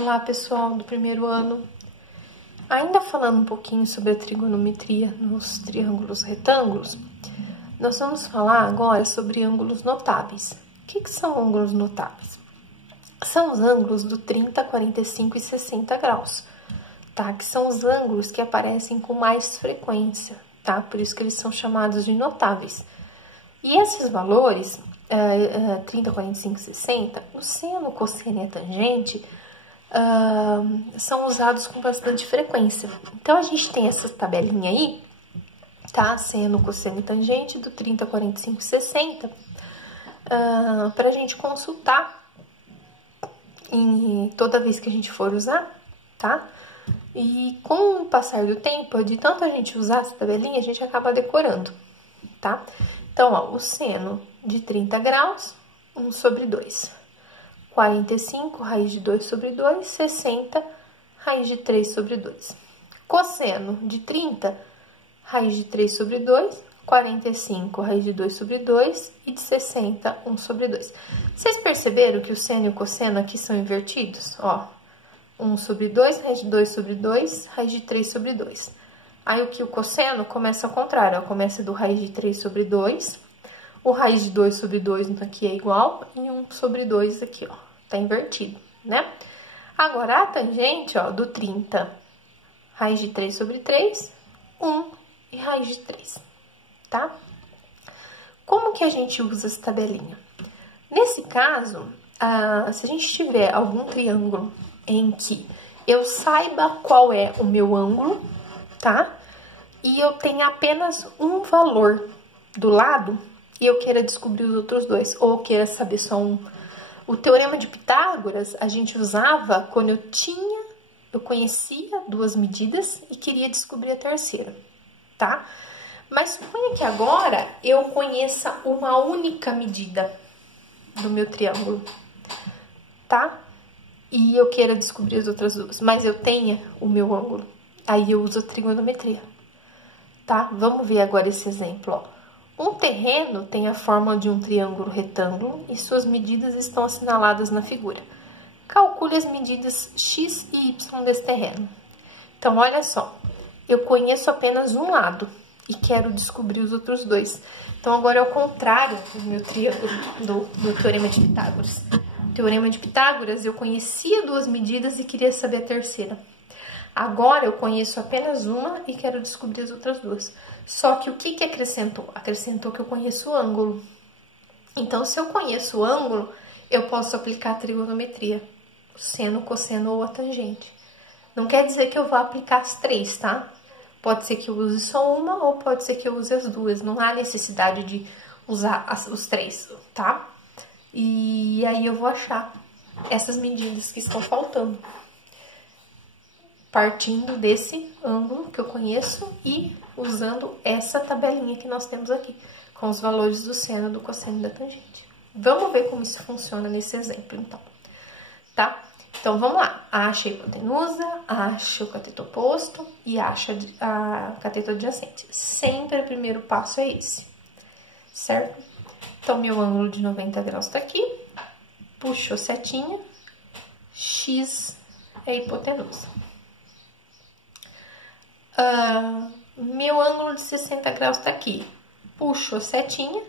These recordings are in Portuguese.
Olá, pessoal do primeiro ano. Ainda falando um pouquinho sobre a trigonometria nos triângulos retângulos, nós vamos falar agora sobre ângulos notáveis. O que são ângulos notáveis? São os ângulos do 30, 45 e 60 graus, tá? Que são os ângulos que aparecem com mais frequência, tá? Por isso que eles são chamados de notáveis. E esses valores, 30, 45 e 60, o seno, o cosseno e a tangente, são usados com bastante frequência. Então, a gente tem essa tabelinha aí, tá? Seno, cosseno e tangente do 30, 45 e 60, pra gente consultar toda vez que a gente for usar, tá? E com o passar do tempo, de tanto a gente usar essa tabelinha, a gente acaba decorando, tá? Então, ó, o seno de 30 graus, 1 sobre 2. 45, raiz de 2 sobre 2, 60, raiz de 3 sobre 2. Cosseno de 30, raiz de 3 sobre 2, 45, raiz de 2 sobre 2 e de 60, 1 sobre 2. Vocês perceberam que o seno e o cosseno aqui são invertidos? Ó, 1 sobre 2, raiz de 2 sobre 2, raiz de 3 sobre 2. Aí, o cosseno começa ao contrário, ó, começa do raiz de 3 sobre 2, o raiz de 2 sobre 2 aqui é igual, e 1 sobre 2 aqui, ó, tá invertido, né? Agora, a tangente, ó, do 30, raiz de 3 sobre 3, 1 e raiz de 3, tá? Como que a gente usa essa tabelinha? Nesse caso, se a gente tiver algum triângulo em que eu saiba qual é o meu ângulo, tá? E eu tenho apenas um valor do lado e eu queira descobrir os outros dois, ou queira saber só um. O teorema de Pitágoras a gente usava quando eu conhecia duas medidas e queria descobrir a terceira, tá? Mas suponha que agora eu conheça uma única medida do meu triângulo, tá? E eu queira descobrir as outras duas, mas eu tenha o meu ângulo. Aí eu uso a trigonometria, tá? Vamos ver agora esse exemplo, ó. Um terreno tem a forma de um triângulo retângulo e suas medidas estão assinaladas na figura. Calcule as medidas x e y desse terreno. Então, olha só, eu conheço apenas um lado e quero descobrir os outros dois. Então, agora é o contrário do meu triângulo, do teorema de Pitágoras. No teorema de Pitágoras, eu conhecia duas medidas e queria saber a terceira. Agora, eu conheço apenas uma e quero descobrir as outras duas. Só que o que acrescentou? Acrescentou que eu conheço o ângulo. Então, se eu conheço o ângulo, eu posso aplicar a trigonometria. O seno, o cosseno ou a tangente. Não quer dizer que eu vá aplicar as três, tá? Pode ser que eu use só uma ou pode ser que eu use as duas. Não há necessidade de usar os três, tá? E aí eu vou achar essas medidas que estão faltando, partindo desse ângulo que eu conheço e usando essa tabelinha que nós temos aqui, com os valores do seno, do cosseno e da tangente. Vamos ver como isso funciona nesse exemplo, então, tá? Então, vamos lá. Acha a hipotenusa, acha o cateto oposto e acha a cateto adjacente. Sempre o primeiro passo é esse, certo? Então, meu ângulo de 90 graus tá aqui, puxou setinha, x é a hipotenusa. Meu ângulo de 60 graus tá aqui, puxo a setinha,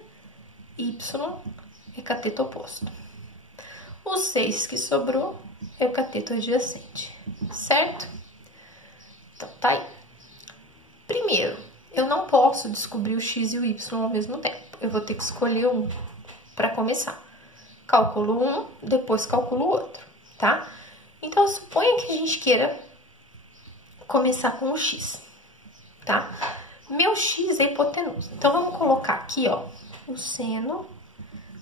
y é cateto oposto. O 6 que sobrou é o cateto adjacente, certo? Então, tá aí. Primeiro, eu não posso descobrir o x e o y ao mesmo tempo. Eu vou ter que escolher um para começar. Calculo um, depois calculo o outro, tá? Então, suponha que a gente queira começar com o x, tá? Meu x é hipotenusa. Então, vamos colocar aqui, ó, o seno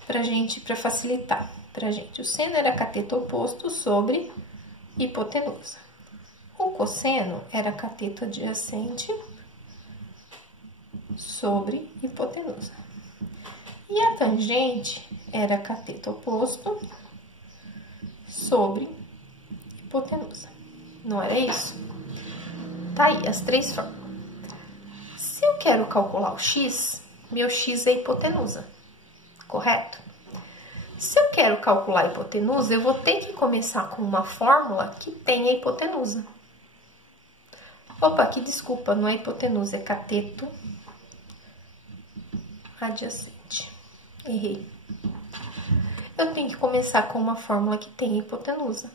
pra facilitar pra gente. O seno era cateto oposto sobre hipotenusa. O cosseno era cateto adjacente sobre hipotenusa. E a tangente era cateto oposto sobre hipotenusa. Não era isso? Tá aí, as três formas. Se eu quero calcular o x, meu x é hipotenusa, correto? Se eu quero calcular a hipotenusa, eu vou ter que começar com uma fórmula que tenha hipotenusa. Opa, que desculpa, não é hipotenusa, é cateto adjacente. Errei. Eu tenho que começar com uma fórmula que tenha hipotenusa.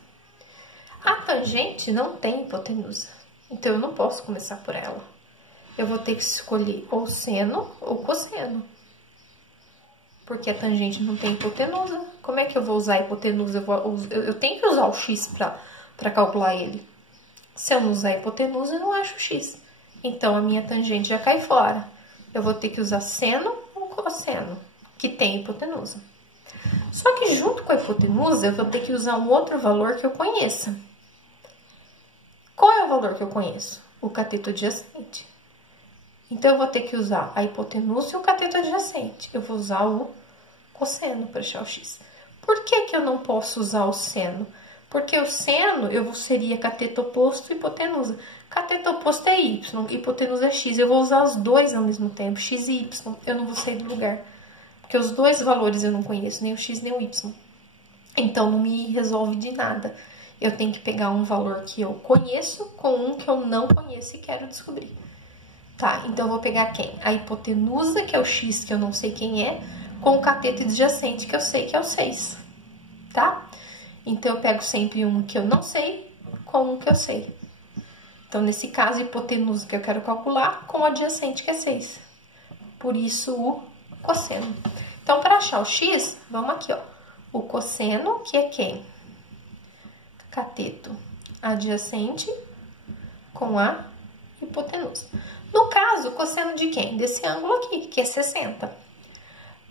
A tangente não tem hipotenusa, então eu não posso começar por ela. Eu vou ter que escolher ou seno ou cosseno. Porque a tangente não tem hipotenusa. Como é que eu vou usar a hipotenusa? Eu tenho que usar o x para calcular ele. Se eu não usar a hipotenusa, eu não acho o x. Então, a minha tangente já cai fora. Eu vou ter que usar seno ou cosseno, que tem hipotenusa. Só que junto com a hipotenusa, eu vou ter que usar um outro valor que eu conheça. Qual é o valor que eu conheço? O cateto adjacente. Então, eu vou ter que usar a hipotenusa e o cateto adjacente. Eu vou usar o cosseno para achar o x. Por que que eu não posso usar o seno? Porque o seno, seria cateto oposto e hipotenusa. Cateto oposto é y, hipotenusa é x. Eu vou usar os dois ao mesmo tempo, x e y. Eu não vou sair do lugar. Porque os dois valores eu não conheço, nem o x nem o y. Então, não me resolve de nada. Eu tenho que pegar um valor que eu conheço com um que eu não conheço e quero descobrir. Tá, então eu vou pegar quem? A hipotenusa, que é o x, que eu não sei quem é, com o cateto adjacente, que eu sei que é o 6. Tá? Então, eu pego sempre um que eu não sei com um que eu sei. Então, nesse caso, a hipotenusa que eu quero calcular com o adjacente, que é 6. Por isso, o cosseno. Então, para achar o x, vamos aqui, ó. O cosseno, que é quem? Cateto adjacente com a hipotenusa. No caso, o cosseno de quem? Desse ângulo aqui, que é 60.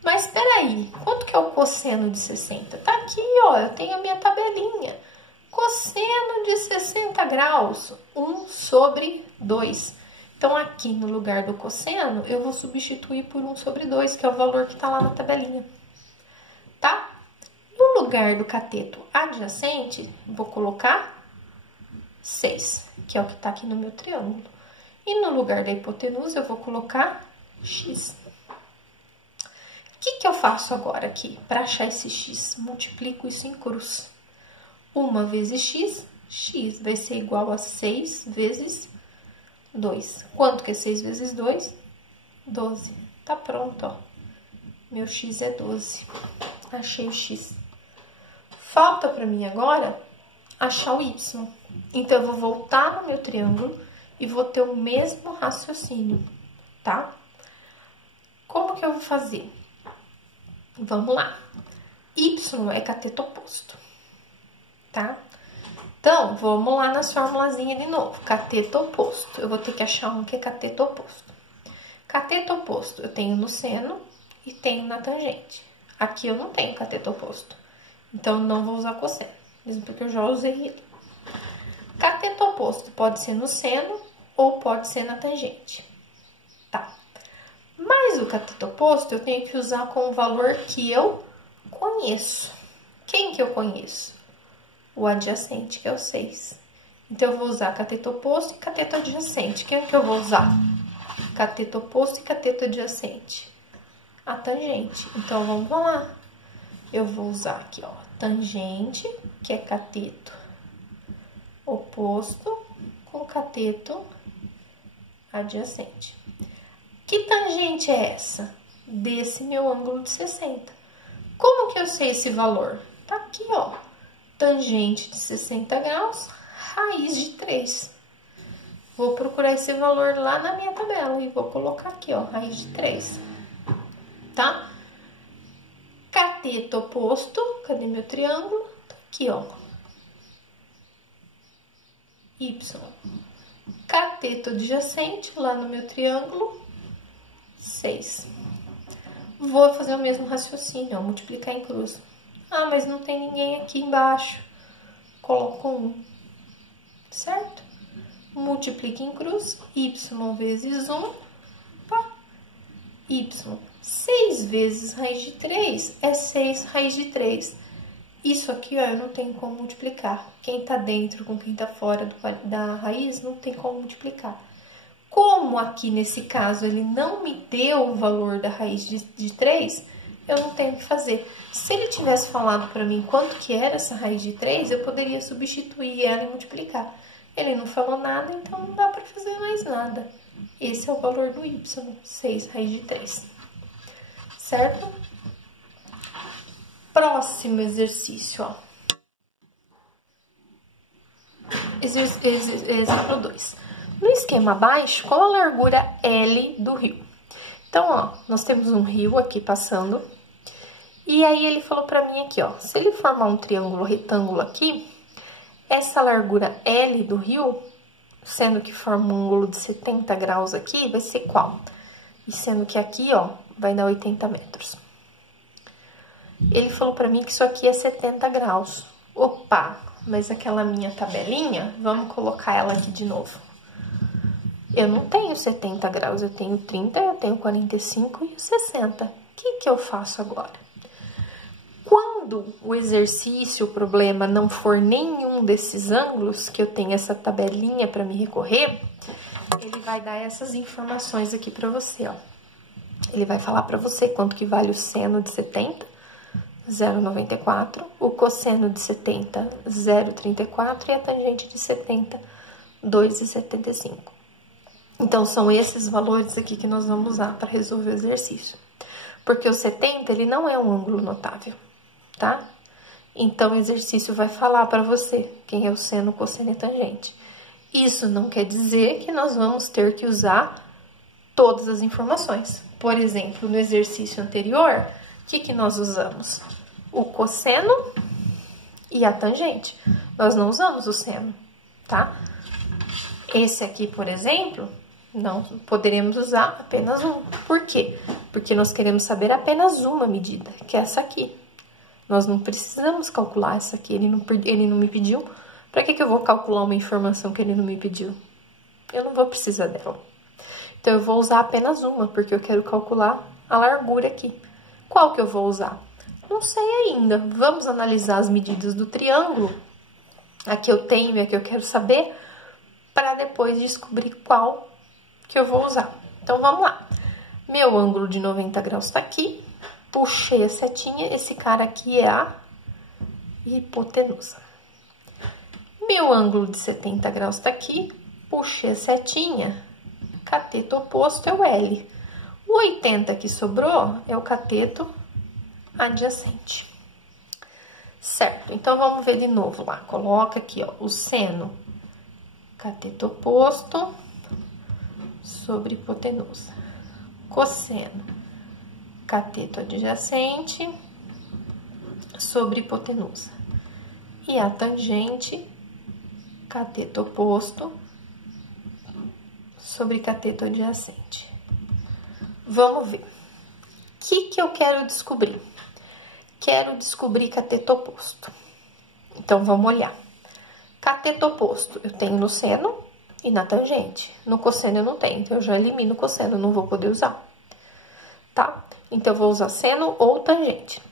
Mas, peraí, quanto que é o cosseno de 60? Tá aqui, ó, eu tenho a minha tabelinha. Cosseno de 60 graus, 1 sobre 2. Então, aqui no lugar do cosseno, eu vou substituir por 1 sobre 2, que é o valor que tá lá na tabelinha. Tá? No lugar do cateto adjacente, vou colocar 6, que é o que tá aqui no meu triângulo. E no lugar da hipotenusa, eu vou colocar x. O que eu faço agora aqui para achar esse x? Multiplico isso em cruz. 1 vezes x, x vai ser igual a 6 vezes 2. Quanto que é 6 vezes 2? 12. Tá pronto, ó. Meu x é 12. Achei o x. Falta para mim agora achar o y. Então, eu vou voltar no meu triângulo e vou ter o mesmo raciocínio, tá? Como que eu vou fazer? Vamos lá. Y é cateto oposto, tá? Então, vamos lá nas formulazinhas de novo. Cateto oposto. Eu vou ter que achar um que é cateto oposto. Cateto oposto eu tenho no seno e tenho na tangente. Aqui eu não tenho cateto oposto. Então, não vou usar cosseno, mesmo porque eu já usei ele. Cateto oposto pode ser no seno ou pode ser na tangente, tá? Mas o cateto oposto eu tenho que usar com o valor que eu conheço. Quem que eu conheço? O adjacente, que é o 6. Então, eu vou usar cateto oposto e cateto adjacente. Quem que eu vou usar? Cateto oposto e cateto adjacente. A tangente. Então, vamos lá. Eu vou usar aqui, ó, tangente, que é cateto oposto com cateto adjacente. Que tangente é essa? Desse meu ângulo de 60. Como que eu sei esse valor? Tá aqui, ó. Tangente de 60 graus, raiz de 3. Vou procurar esse valor lá na minha tabela e vou colocar aqui, ó, raiz de 3. Tá? Cateto oposto, cadê meu triângulo? Tá aqui, ó. Y. Cateto adjacente, lá no meu triângulo, 6. Vou fazer o mesmo raciocínio, ó, multiplicar em cruz. Ah, mas não tem ninguém aqui embaixo. Coloco 1, certo? Multiplica em cruz, y vezes 1, pá, y. 6 vezes raiz de 3 é 6 raiz de 3. Isso aqui, ó, eu não tenho como multiplicar. Quem tá dentro com quem tá fora da raiz, não tem como multiplicar. Como aqui, nesse caso, ele não me deu o valor da raiz de 3, eu não tenho o que fazer. Se ele tivesse falado para mim quanto que era essa raiz de 3, eu poderia substituir ela e multiplicar. Ele não falou nada, então não dá para fazer mais nada. Esse é o valor do y, 6 raiz de 3. Certo? Próximo exercício, ó. Exemplo 2. No esquema abaixo, qual a largura L do rio? Então, ó, nós temos um rio aqui passando. E aí ele falou pra mim aqui, ó, se ele formar um triângulo retângulo aqui, essa largura L do rio, sendo que forma um ângulo de 70 graus aqui, vai ser qual? E sendo que aqui, ó, vai dar 80 metros. Ele falou pra mim que isso aqui é 70 graus. Opa, mas aquela minha tabelinha, vamos colocar ela aqui de novo. Eu não tenho 70 graus, eu tenho 30, eu tenho 45 e 60. O que eu faço agora? Quando o exercício, o problema, não for nenhum desses ângulos, que eu tenho essa tabelinha para me recorrer, ele vai dar essas informações aqui para você, ó. Ele vai falar para você quanto que vale o seno de 70, 0,94, o cosseno de 70, 0,34 e a tangente de 70, 2,75. Então, são esses valores aqui que nós vamos usar para resolver o exercício. Porque o 70, ele não é um ângulo notável, tá? Então, o exercício vai falar para você quem é o seno, cosseno e tangente. Isso não quer dizer que nós vamos ter que usar todas as informações. Por exemplo, no exercício anterior, o que nós usamos? O cosseno e a tangente. Nós não usamos o seno, tá? Esse aqui, por exemplo, não poderemos usar apenas um. Por quê? Porque nós queremos saber apenas uma medida, que é essa aqui. Nós não precisamos calcular essa aqui, ele não me pediu. Para que eu vou calcular uma informação que ele não me pediu? Eu não vou precisar dela. Então, eu vou usar apenas uma, porque eu quero calcular a largura aqui. Qual que eu vou usar? Não sei ainda. Vamos analisar as medidas do triângulo, a que eu tenho e a que eu quero saber, para depois descobrir qual que eu vou usar. Então, vamos lá. Meu ângulo de 90 graus tá aqui. Puxei a setinha. Esse cara aqui é a hipotenusa. Meu ângulo de 70 graus tá aqui. Puxei a setinha. Cateto oposto é o L. O 80 que sobrou é o cateto adjacente. Certo? Então, vamos ver de novo lá. Coloca aqui, ó, o seno, cateto oposto sobre hipotenusa. Cosseno, cateto adjacente sobre hipotenusa. E a tangente, cateto oposto sobre cateto adjacente. Vamos ver. O que eu quero descobrir? Quero descobrir cateto oposto. Então, vamos olhar. Cateto oposto eu tenho no seno e na tangente. No cosseno eu não tenho, então eu já elimino o cosseno, não vou poder usar. Tá? Então, eu vou usar seno ou tangente.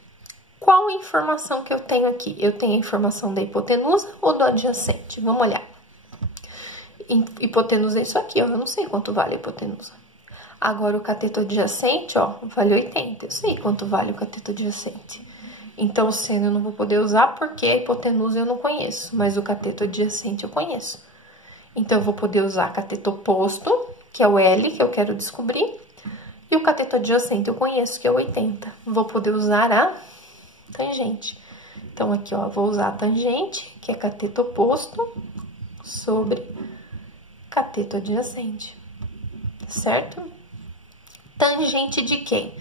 Qual a informação que eu tenho aqui? Eu tenho a informação da hipotenusa ou do adjacente? Vamos olhar. Hipotenusa é isso aqui, ó. Eu não sei quanto vale a hipotenusa. Agora, o cateto adjacente, ó, vale 80. Eu sei quanto vale o cateto adjacente. Então, o seno eu não vou poder usar porque a hipotenusa eu não conheço, mas o cateto adjacente eu conheço. Então, eu vou poder usar cateto oposto, que é o L, que eu quero descobrir, e o cateto adjacente eu conheço, que é o 80. Vou poder usar a tangente. Então, aqui, ó, vou usar a tangente, que é cateto oposto, sobre cateto adjacente, certo? Tangente de quem?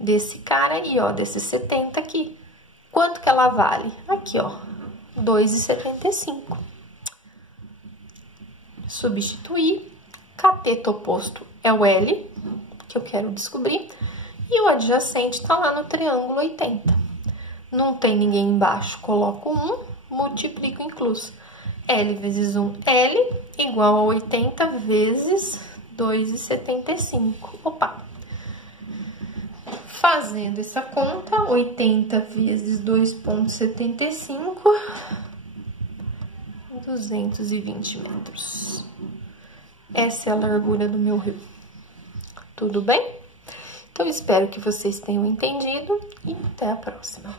Desse cara aí, ó, desse 70 aqui. Quanto que ela vale? Aqui, ó, 2,75. Substituir. Cateto oposto é o L, que eu quero descobrir. E o adjacente tá lá no triângulo 80. Não tem ninguém embaixo, coloco 1, multiplico incluso. L vezes 1, L, igual a 80 vezes 2,75. Opa! Fazendo essa conta, 80 vezes 2,75, 220 metros. Essa é a largura do meu rio. Tudo bem? Então, eu espero que vocês tenham entendido e até a próxima.